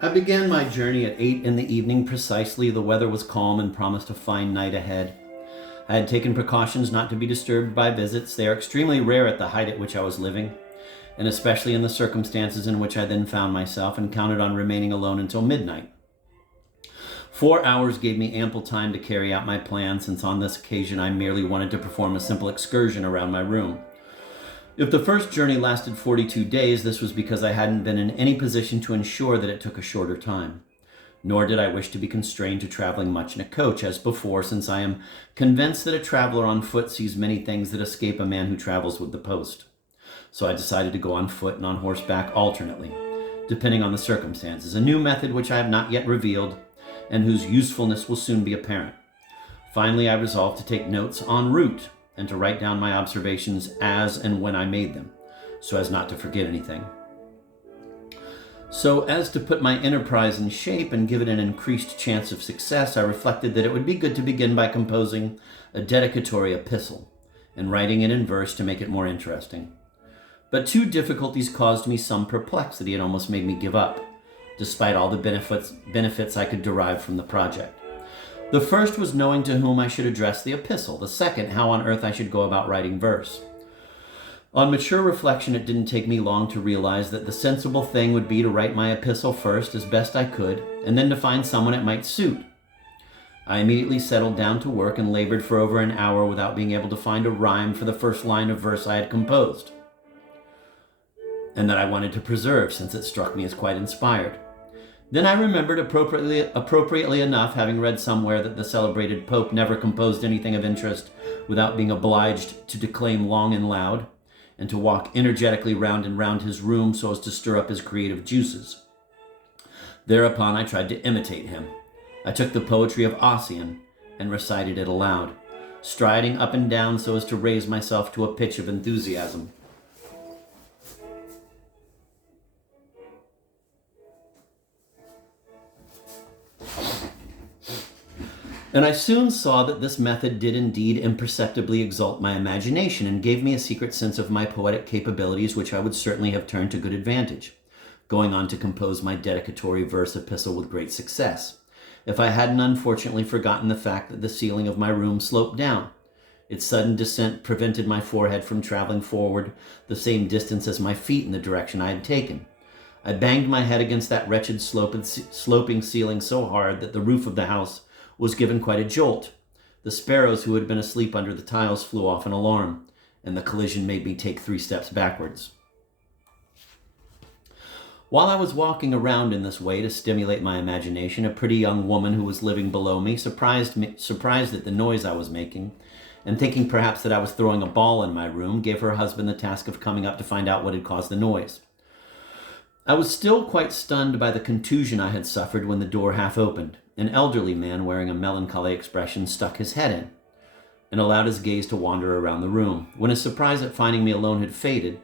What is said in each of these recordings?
I began my journey at 8 in the evening precisely. The weather was calm and promised a fine night ahead. I had taken precautions not to be disturbed by visits. They are extremely rare at the height at which I was living, and especially in the circumstances in which I then found myself, and counted on remaining alone until midnight. 4 hours gave me ample time to carry out my plan, since on this occasion I merely wanted to perform a simple excursion around my room. If the first journey lasted 42 days, this was because I hadn't been in any position to ensure that it took a shorter time. Nor did I wish to be constrained to traveling much in a coach, as before, since I am convinced that a traveler on foot sees many things that escape a man who travels with the post. So I decided to go on foot and on horseback alternately, depending on the circumstances, a new method which I have not yet revealed, and whose usefulness will soon be apparent. Finally, I resolved to take notes en route, and to write down my observations as and when I made them, so as not to forget anything. So as to put my enterprise in shape and give it an increased chance of success, I reflected that it would be good to begin by composing a dedicatory epistle, and writing it in verse to make it more interesting. But two difficulties caused me some perplexity and almost made me give up, despite all the benefits I could derive from the project. The first was knowing to whom I should address the epistle. The second, how on earth I should go about writing verse. On mature reflection, it didn't take me long to realize that the sensible thing would be to write my epistle first as best I could, and then to find someone it might suit. I immediately settled down to work and labored for over an hour without being able to find a rhyme for the first line of verse I had composed, and that I wanted to preserve, since it struck me as quite inspired. Then I remembered, appropriately enough, having read somewhere that the celebrated Pope never composed anything of interest without being obliged to declaim long and loud, and to walk energetically round and round his room so as to stir up his creative juices. Thereupon I tried to imitate him. I took the poetry of Ossian and recited it aloud, striding up and down so as to raise myself to a pitch of enthusiasm. And I soon saw that this method did indeed imperceptibly exalt my imagination, and gave me a secret sense of my poetic capabilities, which I would certainly have turned to good advantage, going on to compose my dedicatory verse epistle with great success, if I hadn't unfortunately forgotten the fact that the ceiling of my room sloped down. Its sudden descent prevented my forehead from traveling forward the same distance as my feet in the direction I had taken. I banged my head against that wretched sloping ceiling so hard that the roof of the house was given quite a jolt. The sparrows who had been asleep under the tiles flew off in alarm, and the collision made me take 3 steps backwards. While I was walking around in this way to stimulate my imagination, a pretty young woman who was living below me, surprised at the noise I was making, and thinking perhaps that I was throwing a ball in my room, gave her husband the task of coming up to find out what had caused the noise. I was still quite stunned by the contusion I had suffered when the door half opened. An elderly man wearing a melancholy expression stuck his head in and allowed his gaze to wander around the room. When his surprise at finding me alone had faded,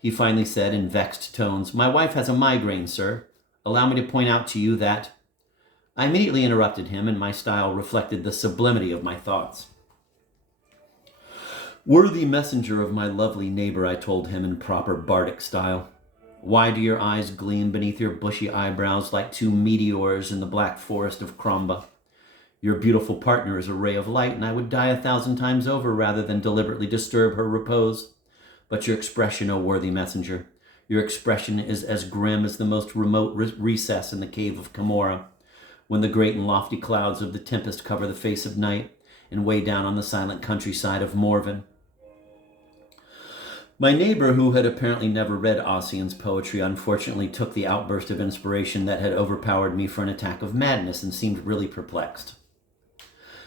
he finally said in vexed tones, "My wife has a migraine, sir. Allow me to point out to you that—" I immediately interrupted him, and my style reflected the sublimity of my thoughts. "Worthy messenger of my lovely neighbor," I told him in proper bardic style, "why do your eyes gleam beneath your bushy eyebrows like 2 meteors in the black forest of Kromba? Your beautiful partner is a ray of light, and I would die 1,000 times over rather than deliberately disturb her repose. But your expression, O worthy messenger, your expression is as grim as the most remote recess in the cave of Camorra, when the great and lofty clouds of the tempest cover the face of night and weigh down on the silent countryside of Morven." My neighbor, who had apparently never read Ossian's poetry, unfortunately took the outburst of inspiration that had overpowered me for an attack of madness, and seemed really perplexed.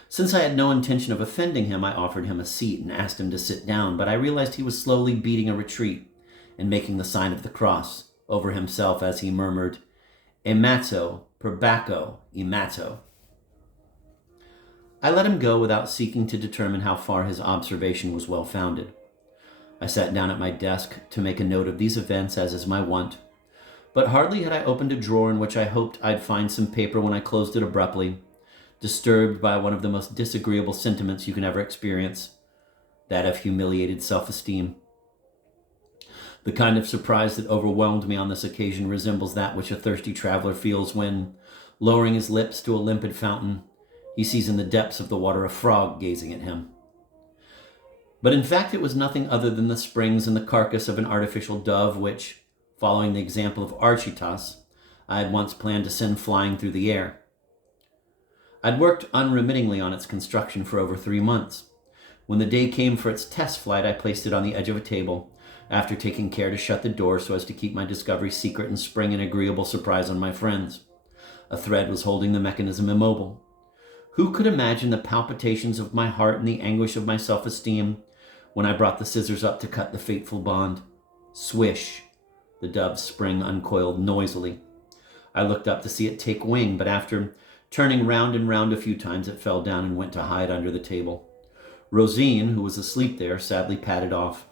Since I had no intention of offending him, I offered him a seat and asked him to sit down, but I realized he was slowly beating a retreat and making the sign of the cross over himself as he murmured, "Emato, per Bacco, emato." I let him go without seeking to determine how far his observation was well-founded. I sat down at my desk to make a note of these events, as is my wont, but hardly had I opened a drawer in which I hoped I'd find some paper when I closed it abruptly, disturbed by one of the most disagreeable sentiments you can ever experience, that of humiliated self-esteem. The kind of surprise that overwhelmed me on this occasion resembles that which a thirsty traveler feels when, lowering his lips to a limpid fountain, he sees in the depths of the water a frog gazing at him. But in fact, it was nothing other than the springs and the carcass of an artificial dove which, following the example of Archytas, I had once planned to send flying through the air. I'd worked unremittingly on its construction for over 3 months. When the day came for its test flight, I placed it on the edge of a table, after taking care to shut the door so as to keep my discovery secret and spring an agreeable surprise on my friends. A thread was holding the mechanism immobile. Who could imagine the palpitations of my heart and the anguish of my self-esteem when I brought the scissors up to cut the fateful bond? Swish! The dove's spring uncoiled noisily. I looked up to see it take wing, but after turning round and round a few times, it fell down and went to hide under the table. Rosine, who was asleep there, sadly padded off.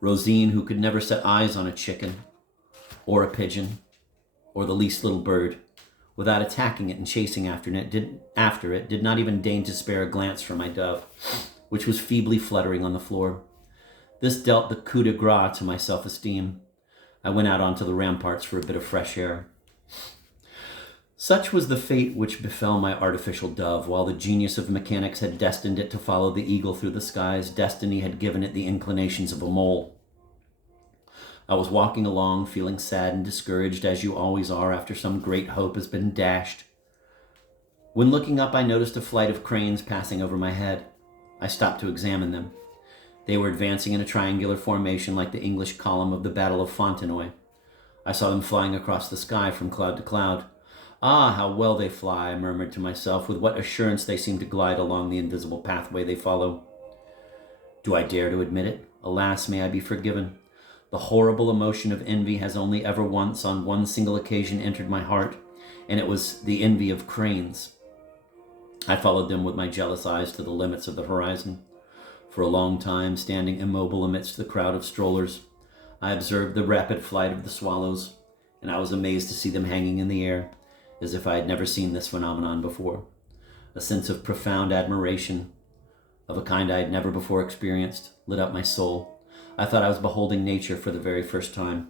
Rosine, who could never set eyes on a chicken, or a pigeon, or the least little bird, without attacking it and chasing after it, did not even deign to spare a glance for my dove, which was feebly fluttering on the floor. This dealt the coup de grace to my self-esteem. I went out onto the ramparts for a bit of fresh air. Such was the fate which befell my artificial dove. While the genius of mechanics had destined it to follow the eagle through the skies, destiny had given it the inclinations of a mole. I was walking along, feeling sad and discouraged, as you always are after some great hope has been dashed. When looking up, I noticed a flight of cranes passing over my head. I stopped to examine them. They were advancing in a triangular formation like the English column of the Battle of Fontenoy. I saw them flying across the sky from cloud to cloud. Ah, how well they fly, I murmured to myself, with what assurance they seem to glide along the invisible pathway they follow. Do I dare to admit it? Alas, may I be forgiven. The horrible emotion of envy has only ever once, on one single occasion, entered my heart, and it was the envy of cranes. I followed them with my jealous eyes to the limits of the horizon. For a long time, standing immobile amidst the crowd of strollers, I observed the rapid flight of the swallows, and I was amazed to see them hanging in the air, as if I had never seen this phenomenon before. A sense of profound admiration, of a kind I had never before experienced, lit up my soul. I thought I was beholding nature for the very first time.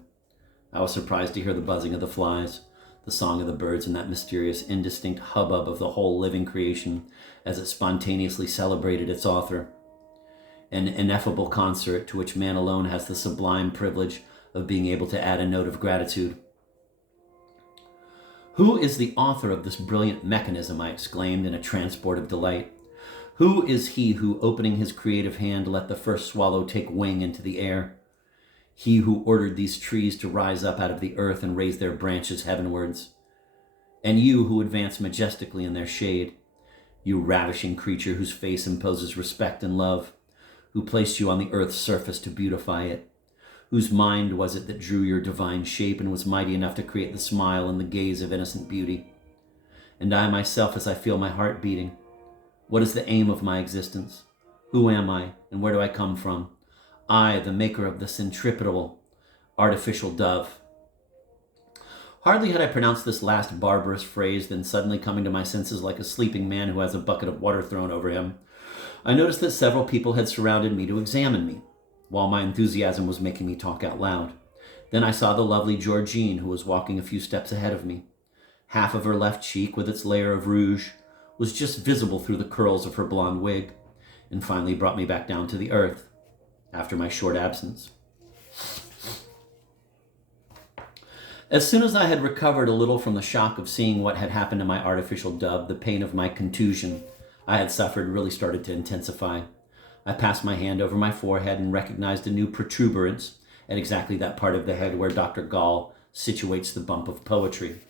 I was surprised to hear the buzzing of the flies, the song of the birds, and that mysterious, indistinct hubbub of the whole living creation as it spontaneously celebrated its author. An ineffable concert to which man alone has the sublime privilege of being able to add a note of gratitude. Who is the author of this brilliant mechanism? I exclaimed in a transport of delight. Who is he who, opening his creative hand, let the first swallow take wing into the air? He who ordered these trees to rise up out of the earth and raise their branches heavenwards? And you who advance majestically in their shade, you ravishing creature whose face imposes respect and love, who placed you on the earth's surface to beautify it? Whose mind was it that drew your divine shape and was mighty enough to create the smile and the gaze of innocent beauty? And I myself, as I feel my heart beating, what is the aim of my existence? Who am I, and where do I come from? I, the maker of the centripetal, artificial dove. Hardly had I pronounced this last barbarous phrase than, suddenly coming to my senses like a sleeping man who has a bucket of water thrown over him, I noticed that several people had surrounded me to examine me, while my enthusiasm was making me talk out loud. Then I saw the lovely Georgine, who was walking a few steps ahead of me. Half of her left cheek, with its layer of rouge, was just visible through the curls of her blonde wig, and finally brought me back down to the earth, after my short absence. As soon as I had recovered a little from the shock of seeing what had happened to my artificial dove, the pain of my contusion I had suffered really started to intensify. I passed my hand over my forehead and recognized a new protuberance at exactly that part of the head where Dr. Gall situates the bump of poetry.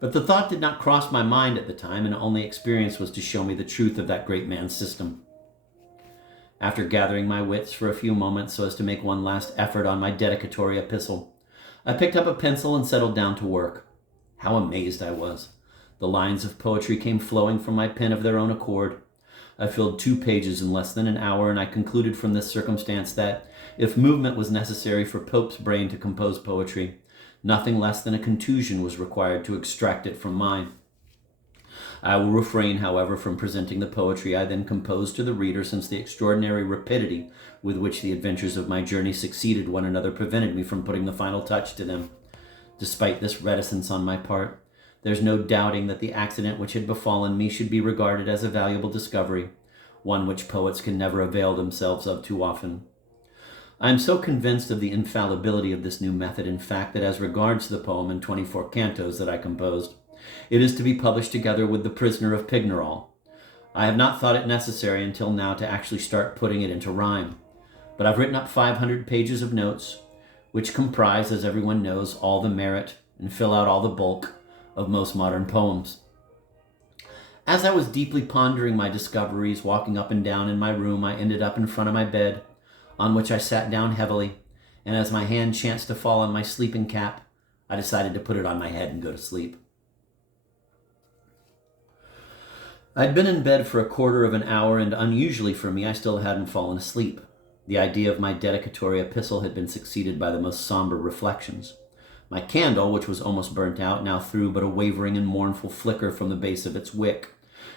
But the thought did not cross my mind at the time, and only experience was to show me the truth of that great man's system. After gathering my wits for a few moments so as to make one last effort on my dedicatory epistle, I picked up a pencil and settled down to work. How amazed I was! The lines of poetry came flowing from my pen of their own accord. I filled 2 pages in less than an hour, and I concluded from this circumstance that, if movement was necessary for Pope's brain to compose poetry, nothing less than a contusion was required to extract it from mine. I will refrain, however, from presenting the poetry I then composed to the reader, since the extraordinary rapidity with which the adventures of my journey succeeded one another prevented me from putting the final touch to them. Despite this reticence on my part, there's no doubting that the accident which had befallen me should be regarded as a valuable discovery, one which poets can never avail themselves of too often. I am so convinced of the infallibility of this new method, in fact, that as regards the poem in 24 cantos that I composed, it is to be published together with The Prisoner of Pignerol. I have not thought it necessary until now to actually start putting it into rhyme, but I've written up 500 pages of notes, which comprise, as everyone knows, all the merit and fill out all the bulk of most modern poems. As I was deeply pondering my discoveries, walking up and down in my room, I ended up in front of my bed, on which I sat down heavily, and as my hand chanced to fall on my sleeping cap, I decided to put it on my head and go to sleep. I'd been in bed for a quarter of an hour, and unusually for me, I still hadn't fallen asleep. The idea of my dedicatory epistle had been succeeded by the most somber reflections. My candle, which was almost burnt out, now threw but a wavering and mournful flicker from the base of its wick,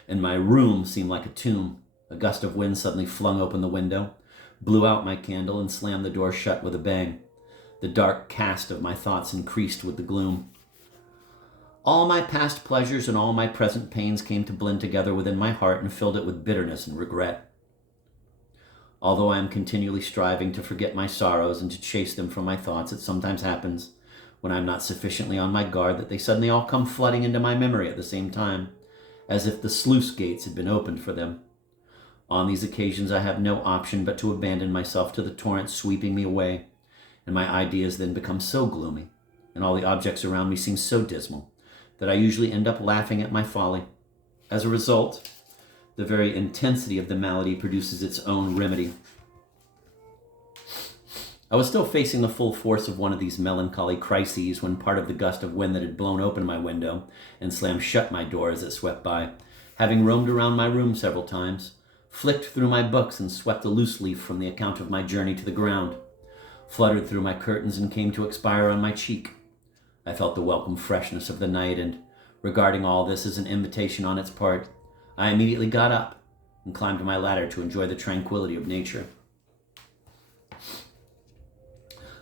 and my room seemed like a tomb. A gust of wind suddenly flung open the window, blew out my candle, and slammed the door shut with a bang. The dark cast of my thoughts increased with the gloom. All my past pleasures and all my present pains came to blend together within my heart and filled it with bitterness and regret. Although I am continually striving to forget my sorrows and to chase them from my thoughts, it sometimes happens, when I am not sufficiently on my guard, that they suddenly all come flooding into my memory at the same time, as if the sluice gates had been opened for them. On these occasions I have no option but to abandon myself to the torrent sweeping me away, and my ideas then become so gloomy, and all the objects around me seem so dismal, that I usually end up laughing at my folly. As a result, the very intensity of the malady produces its own remedy. I was still facing the full force of one of these melancholy crises when part of the gust of wind that had blown open my window and slammed shut my door as it swept by, having roamed around my room several times, flicked through my books and swept a loose leaf from the account of my journey to the ground, fluttered through my curtains and came to expire on my cheek. I felt the welcome freshness of the night, and, regarding all this as an invitation on its part, I immediately got up and climbed my ladder to enjoy the tranquility of nature.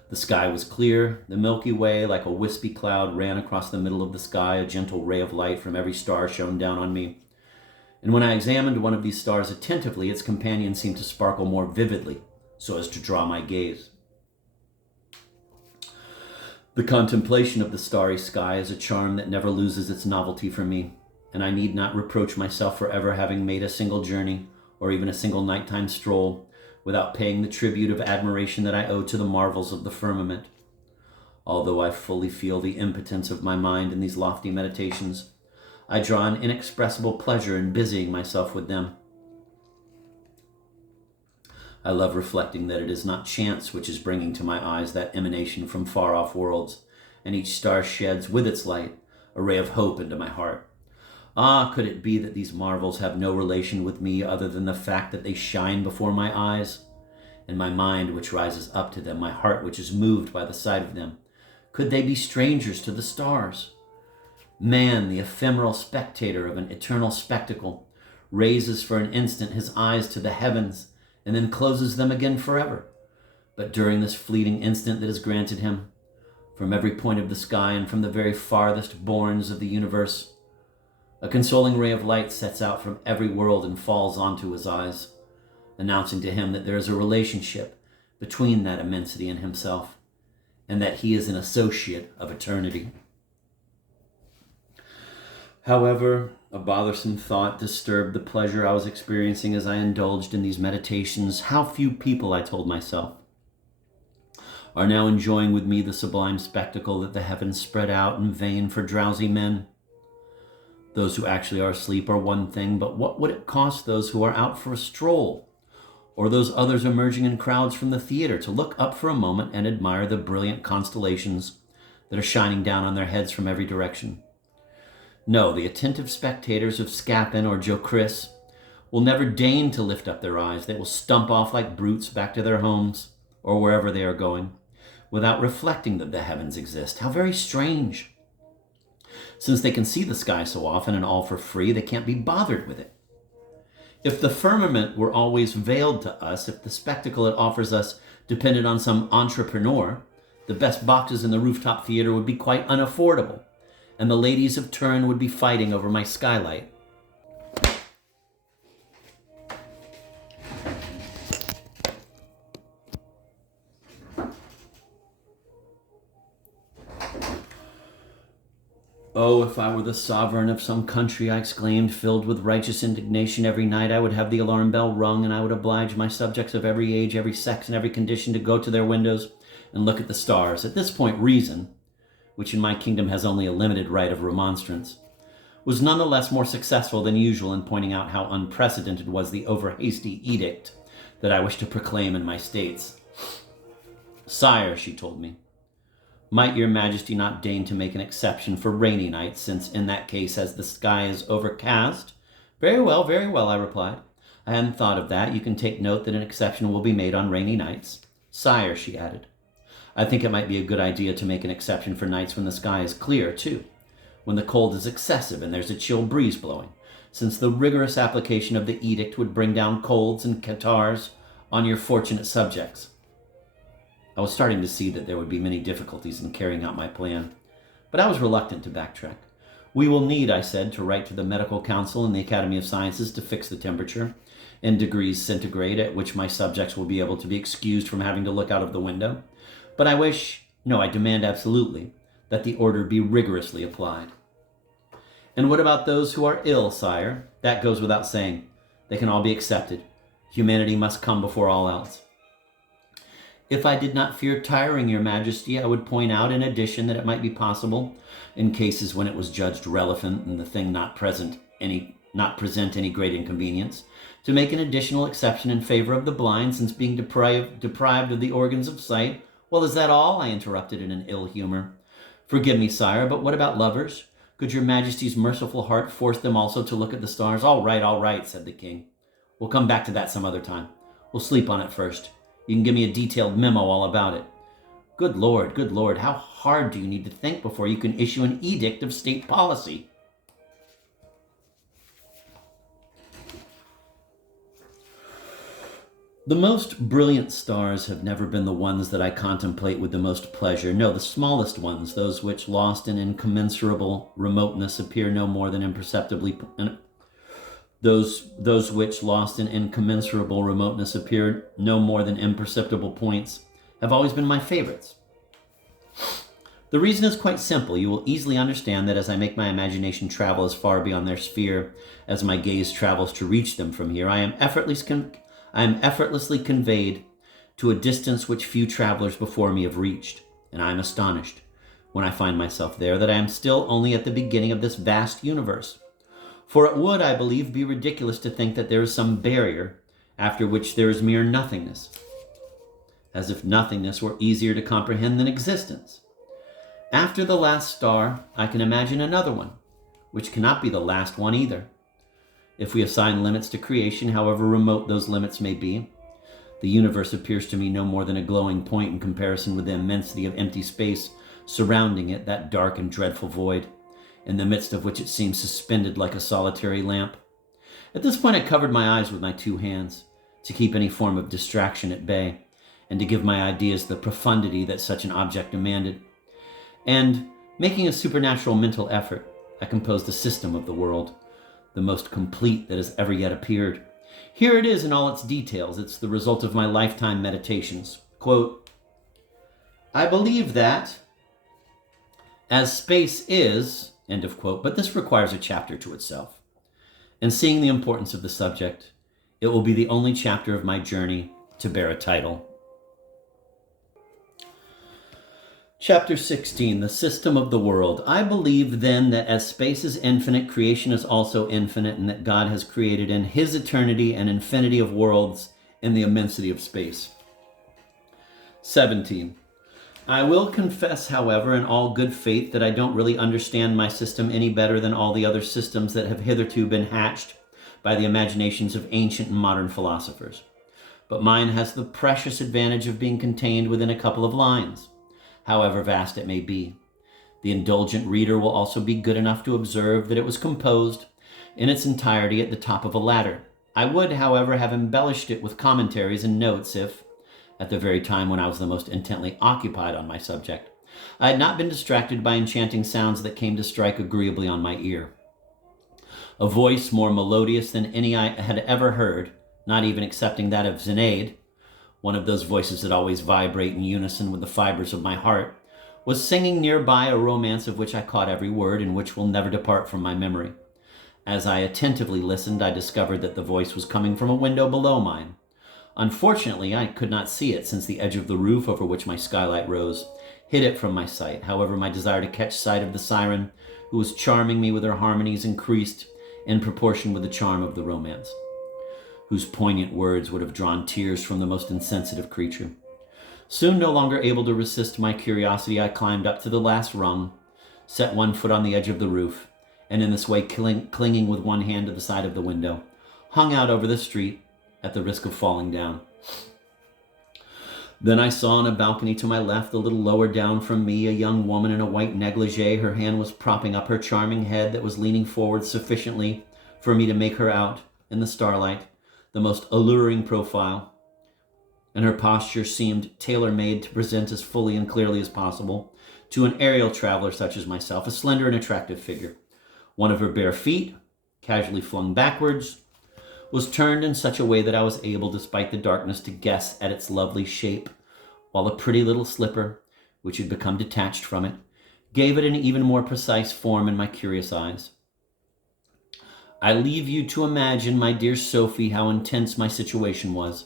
The sky was clear. The Milky Way, like a wispy cloud, ran across the middle of the sky. A gentle ray of light from every star shone down on me. And when I examined one of these stars attentively, its companion seemed to sparkle more vividly, so as to draw my gaze. The contemplation of the starry sky is a charm that never loses its novelty for me, and I need not reproach myself for ever having made a single journey, or even a single nighttime stroll, without paying the tribute of admiration that I owe to the marvels of the firmament. Although I fully feel the impotence of my mind in these lofty meditations, I draw an inexpressible pleasure in busying myself with them. I love reflecting that it is not chance which is bringing to my eyes that emanation from far-off worlds, and each star sheds with its light a ray of hope into my heart. Ah, could it be that these marvels have no relation with me other than the fact that they shine before my eyes, and my mind which rises up to them, my heart which is moved by the sight of them? Could they be strangers to the stars? Man, the ephemeral spectator of an eternal spectacle, raises for an instant his eyes to the heavens and then closes them again forever. But during this fleeting instant that is granted him, from every point of the sky and from the very farthest bournes of the universe, a consoling ray of light sets out from every world and falls onto his eyes, announcing to him that there is a relationship between that immensity and himself, and that he is an associate of eternity. However, a bothersome thought disturbed the pleasure I was experiencing as I indulged in these meditations. How few people, I told myself, are now enjoying with me the sublime spectacle that the heavens spread out in vain for drowsy men. Those who actually are asleep are one thing, but what would it cost those who are out for a stroll, or those others emerging in crowds from the theater, to look up for a moment and admire the brilliant constellations that are shining down on their heads from every direction? No, the attentive spectators of Scapin or Joe Chris will never deign to lift up their eyes. They will stump off like brutes back to their homes or wherever they are going, without reflecting that the heavens exist. How very strange! Since they can see the sky so often and all for free, they can't be bothered with it. If the firmament were always veiled to us, if the spectacle it offers us depended on some entrepreneur, the best boxes in the rooftop theater would be quite unaffordable, and the ladies of Turin would be fighting over my skylight. Oh, if I were the sovereign of some country, I exclaimed, filled with righteous indignation. Every night I would have the alarm bell rung, and I would oblige my subjects of every age, every sex, and every condition to go to their windows and look at the stars. At this point, reason, which in my kingdom has only a limited right of remonstrance, was nonetheless more successful than usual in pointing out how unprecedented was the over-hasty edict that I wished to proclaim in my states. Sire, she told me, might your majesty not deign to make an exception for rainy nights, since in that case, as the sky is overcast? Very well, I replied. I hadn't thought of that. You can take note that an exception will be made on rainy nights. Sire, she added, I think it might be a good idea to make an exception for nights when the sky is clear, too, when the cold is excessive and there's a chill breeze blowing, since the rigorous application of the edict would bring down colds and catarrhs on your fortunate subjects. I was starting to see that there would be many difficulties in carrying out my plan, but I was reluctant to backtrack. We will need, I said, to write to the Medical Council and the Academy of Sciences to fix the temperature in degrees centigrade at which my subjects will be able to be excused from having to look out of the window. But I demand absolutely, that the order be rigorously applied. And what about those who are ill, sire? That goes without saying. They can all be accepted. Humanity must come before all else. If I did not fear tiring your majesty, I would point out in addition that it might be possible, in cases when it was judged relevant and the thing not present any great inconvenience, to make an additional exception in favor of the blind, since being deprived of the organs of sight. Well, is that all? I interrupted in an ill humor. Forgive me, sire, but what about lovers? Could your majesty's merciful heart force them also to look at the stars? All right, said the king. We'll come back to that some other time. We'll sleep on it first. You can give me a detailed memo all about it. Good Lord, how hard do you need to think before you can issue an edict of state policy? The most brilliant stars have never been the ones that I contemplate with the most pleasure. No, the smallest ones, those which lost in incommensurable remoteness appear no more than imperceptibly... Those which lost in incommensurable remoteness appear no more than imperceptible points have always been my favorites. The reason is quite simple. You will easily understand that as I make my imagination travel as far beyond their sphere as my gaze travels to reach them from here, I am effortlessly conveyed to a distance which few travelers before me have reached, and I am astonished, when I find myself there, that I am still only at the beginning of this vast universe. For it would, I believe, be ridiculous to think that there is some barrier after which there is mere nothingness, as if nothingness were easier to comprehend than existence. After the last star, I can imagine another one, which cannot be the last one either. If we assign limits to creation, however remote those limits may be, the universe appears to me no more than a glowing point in comparison with the immensity of empty space surrounding it, that dark and dreadful void, in the midst of which it seems suspended like a solitary lamp. At this point I covered my eyes with my two hands, to keep any form of distraction at bay, and to give my ideas the profundity that such an object demanded. And, making a supernatural mental effort, I composed a system of the world, the most complete that has ever yet appeared. Here it is in all its details. It's the result of my lifetime meditations. Quote, I believe that, as space is, end of quote, but this requires a chapter to itself. And seeing the importance of the subject, it will be the only chapter of my journey to bear a title. Chapter 16, the system of the world. I believe then that as space is infinite, creation is also infinite, and that God has created in his eternity an infinity of worlds in the immensity of space. 17. I will confess, however, in all good faith, that I don't really understand my system any better than all the other systems that have hitherto been hatched by the imaginations of ancient and modern philosophers. But mine has the precious advantage of being contained within a couple of lines, however vast it may be. The indulgent reader will also be good enough to observe that it was composed in its entirety at the top of a ladder. I would, however, have embellished it with commentaries and notes if, at the very time when I was the most intently occupied on my subject, I had not been distracted by enchanting sounds that came to strike agreeably on my ear. A voice more melodious than any I had ever heard, not even excepting that of Zenaide, one of those voices that always vibrate in unison with the fibers of my heart, was singing nearby a romance of which I caught every word and which will never depart from my memory. As I attentively listened, I discovered that the voice was coming from a window below mine. Unfortunately, I could not see it, since the edge of the roof over which my skylight rose hid it from my sight. However, my desire to catch sight of the siren, who was charming me with her harmonies, increased in proportion with the charm of the romance, whose poignant words would have drawn tears from the most insensitive creature. Soon, no longer able to resist my curiosity, I climbed up to the last rung, set one foot on the edge of the roof, and in this way, clinging with one hand to the side of the window, hung out over the street at the risk of falling down. Then I saw on a balcony to my left, a little lower down from me, a young woman in a white negligee. Her hand was propping up her charming head that was leaning forward sufficiently for me to make her out in the starlight, the most alluring profile, and her posture seemed tailor-made to present as fully and clearly as possible to an aerial traveler such as myself, a slender and attractive figure. One of her bare feet, casually flung backwards, was turned in such a way that I was able, despite the darkness, to guess at its lovely shape, while a pretty little slipper, which had become detached from it, gave it an even more precise form in my curious eyes. I leave you to imagine, my dear Sophie, how intense my situation was.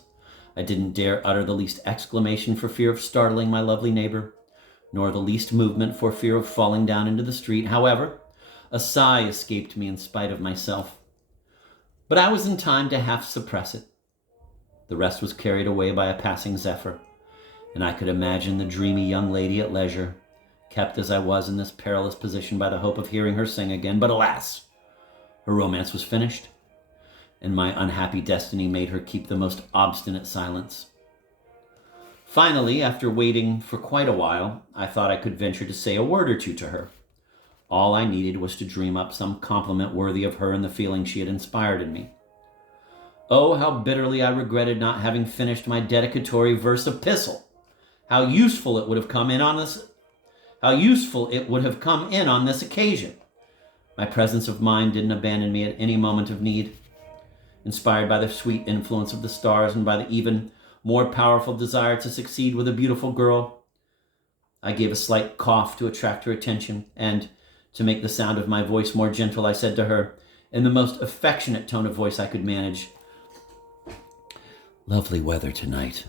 I didn't dare utter the least exclamation for fear of startling my lovely neighbor, nor the least movement for fear of falling down into the street. However, a sigh escaped me in spite of myself, but I was in time to half suppress it. The rest was carried away by a passing zephyr, and I could imagine the dreamy young lady at leisure, kept as I was in this perilous position by the hope of hearing her sing again. But alas, her romance was finished, and my unhappy destiny made her keep the most obstinate silence. Finally, after waiting for quite a while, I thought I could venture to say a word or two to her. All I needed was to dream up some compliment worthy of her and the feeling she had inspired in me. Oh, how bitterly I regretted not having finished my dedicatory verse epistle! How useful it would have come in on this occasion! My presence of mind didn't abandon me at any moment of need. Inspired by the sweet influence of the stars and by the even more powerful desire to succeed with a beautiful girl, I gave a slight cough to attract her attention, and, to make the sound of my voice more gentle, I said to her, in the most affectionate tone of voice I could manage, "Lovely weather tonight.